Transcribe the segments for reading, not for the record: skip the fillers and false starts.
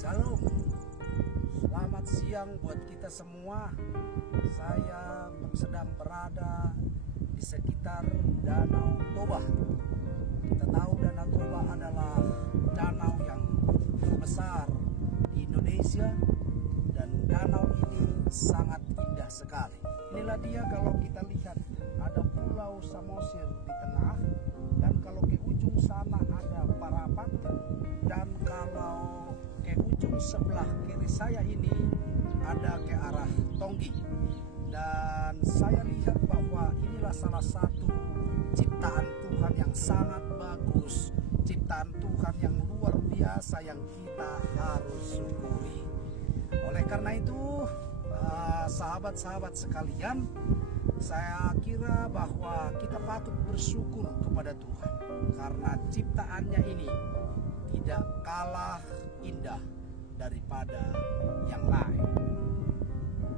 Shalom, selamat siang buat kita semua. Saya sedang berada di sekitar Danau Toba. Kita tahu Danau Toba adalah danau yang terbesar di Indonesia, dan danau ini sangat indah sekali. Inilah dia, kalau kita lihat ada Pulau Samosir di tengah, dan kalau ke ujung sana ada Parapat, dan kalau ke ujung sebelah kiri saya ini ada ke arah Tonggi. Dan saya lihat bahwa inilah salah satu ciptaan Tuhan yang sangat bagus, ciptaan Tuhan yang luar biasa yang kita harus syukuri. Oleh karena itu, sahabat-sahabat sekalian, saya kira bahwa kita patut bersyukur kepada Tuhan karena ciptaannya ini tidak kalah indah daripada yang lain.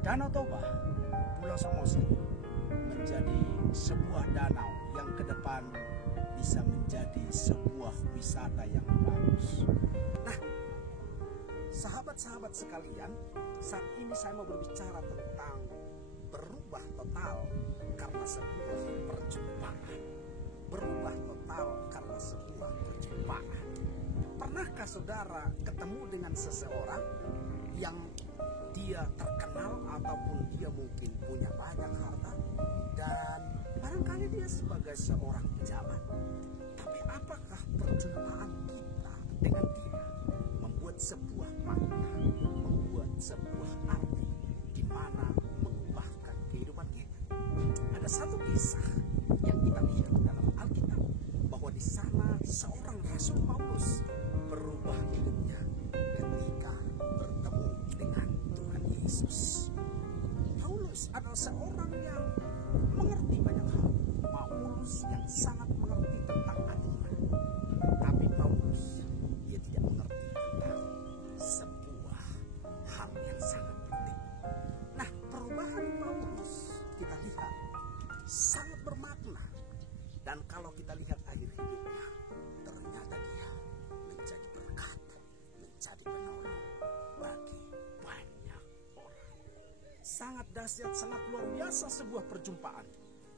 Danau Toba, Pulau Samosir menjadi sebuah danau yang ke depan bisa menjadi sebuah wisata yang bagus. Nah, sahabat-sahabat sekalian, saat ini saya mau berbicara tentang berubah total karena sebuah perjumpaan. Berubah total karena sebuah perjumpaan. Pernahkah saudara ketemu dengan seseorang yang dia terkenal ataupun dia mungkin punya banyak harta, dan barangkali dia sebagai seorang pejabat, tapi apakah perjumpaan kita dengan dia membuat sebuah makna, membuat sebuah arti di mana mengubahkan kehidupan kita? Ada satu kisah yang kita lihat dalam Alkitab bahwa di sana seorang Rasul Paulus berubah hidupnya ketika bertemu dengan Tuhan Yesus. Paulus adalah seorang yang mengerti banyak hal. Paulus yang sangat mengerti tentang aturan. Tapi Paulus, dia tidak mengerti tentang sebuah hal yang sangat penting. Nah, perubahan Paulus kita lihat sangat bermakna. Dan kalau kita lihat akhir hidupnya, ternyata dia menjadi berkat, menjadi penolong bagi banyak orang. Sangat dahsyat, sangat luar biasa sebuah perjumpaan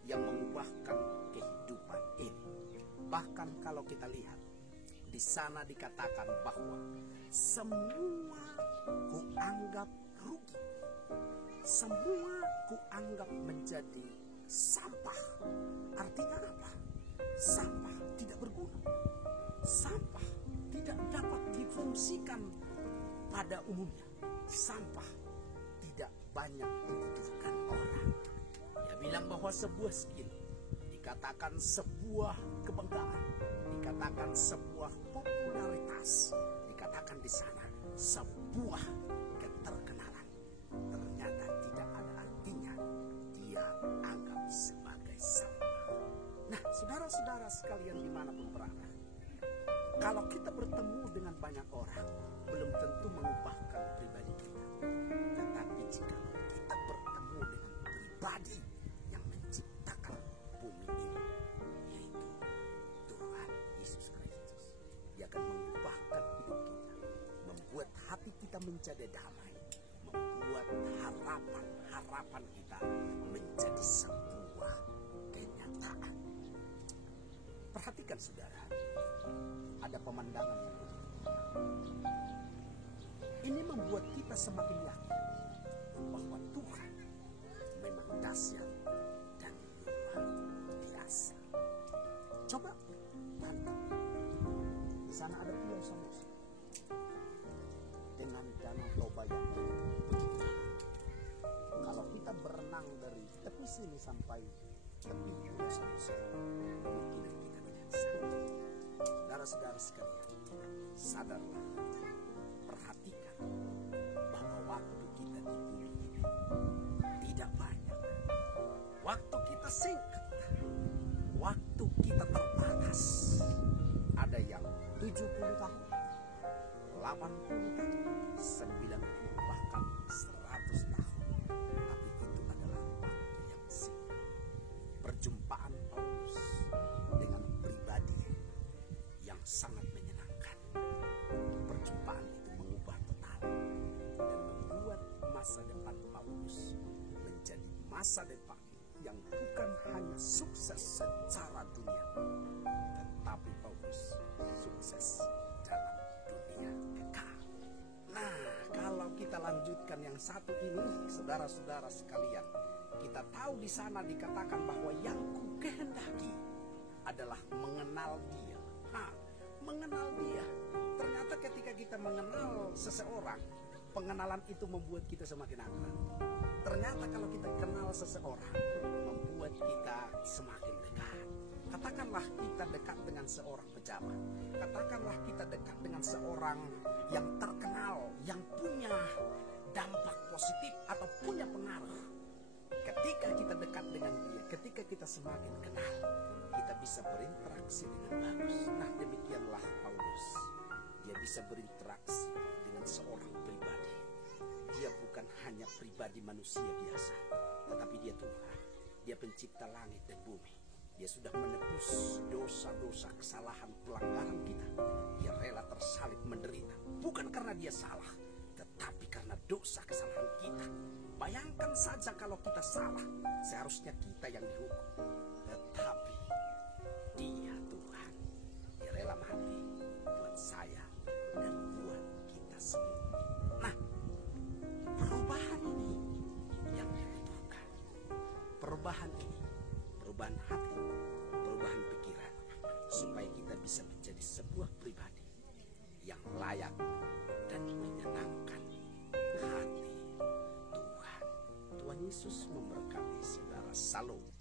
yang mengubahkan kehidupan ini. Bahkan kalau kita lihat, di sana dikatakan bahwa semua kuanggap rugi, semua kuanggap menjadi sampah. Artinya apa? Sampah tidak berguna. Sampah tidak dapat difungsikan pada umumnya. Sampah tidak banyak dibutuhkan orang. Dia bilang bahwa sebuah skill, dikatakan sebuah kebanggaan, dikatakan sebuah popularitas, dikatakan di sana sebuah keterkenalan, ternyata tidak ada artinya. Dia anggap sebagai sampah. Nah, saudara-saudara sekalian dimanapun berada, kalau kita bertemu dengan banyak orang, belum tentu mengubahkan pribadi kita. Tetapi jika kita bertemu dengan pribadi yang menciptakan bumi ini, yaitu Tuhan Yesus Kristus, dia akan mengubahkan hidup kita, membuat hati kita menjadi damai, membuat harapan kita menjadi sebuah kenyataan. Perhatikan saudara, ada pemandangan yang begitu. Ini membuat kita semakin yakin bahwa Tuhan memang dahsyat dan luar biasa. Coba bantu. Di sana ada Pulau Samosir dengan Danau Toba yang begitu. Kalau kita berenang dari tepi sini sampai tepi Pulau Samosir, mungkin kita tidak sanggup. Saudara-saudara sekalian, sadarlah, perhatikan bahwa waktu kita di bumi ini tidak banyak. Waktu kita singkat, waktu kita terbatas. Ada yang 70 tahun, 80 tahun, 90 bahkan 100 tahun. Tapi itu adalah waktu yang singkat. Perjumpaan Paulus dengan pribadi yang sangat menyenangkan. Perjumpaan itu mengubah total sukses secara dunia, tetapi Paulus sukses dalam dunia kekal. Nah, kalau kita lanjutkan yang satu ini, saudara-saudara sekalian, kita tahu di sana dikatakan bahwa yang ku kehendaki adalah mengenal Dia. Nah, mengenal Dia. Ternyata ketika kita mengenal seseorang, pengenalan itu membuat kita semakin akrab. Ternyata kalau kita kenal seseorang, membuat kita semakin dekat. Katakanlah kita dekat dengan seorang pejabat. Katakanlah kita dekat dengan seorang yang terkenal, yang punya dampak positif atau punya pengaruh. Ketika kita dekat dengan dia, ketika kita semakin kenal, kita bisa berinteraksi dengan bagus. Nah, demikianlah Paulus. Dia bisa berinteraksi dengan seorang pribadi. Dia bukan hanya pribadi manusia biasa, tetapi dia Tuhan. Dia pencipta langit dan bumi. Dia sudah menebus dosa-dosa, kesalahan, pelanggaran kita. Dia rela tersalib menderita. Bukan karena dia salah, tetapi karena dosa kesalahan kita. Bayangkan saja kalau kita salah, seharusnya kita yang dihukum. Tetapi dia Tuhan. Dia rela mati buat saya dan buat kita semua. Nah, perubahan ini yang dibutuhkan. Perubahan ini, perubahan hati, perubahan pikiran, supaya kita bisa menjadi sebuah pribadi yang layak dan menyenangkan hati Tuhan. Tuhan Yesus memberkati saudara. Salam.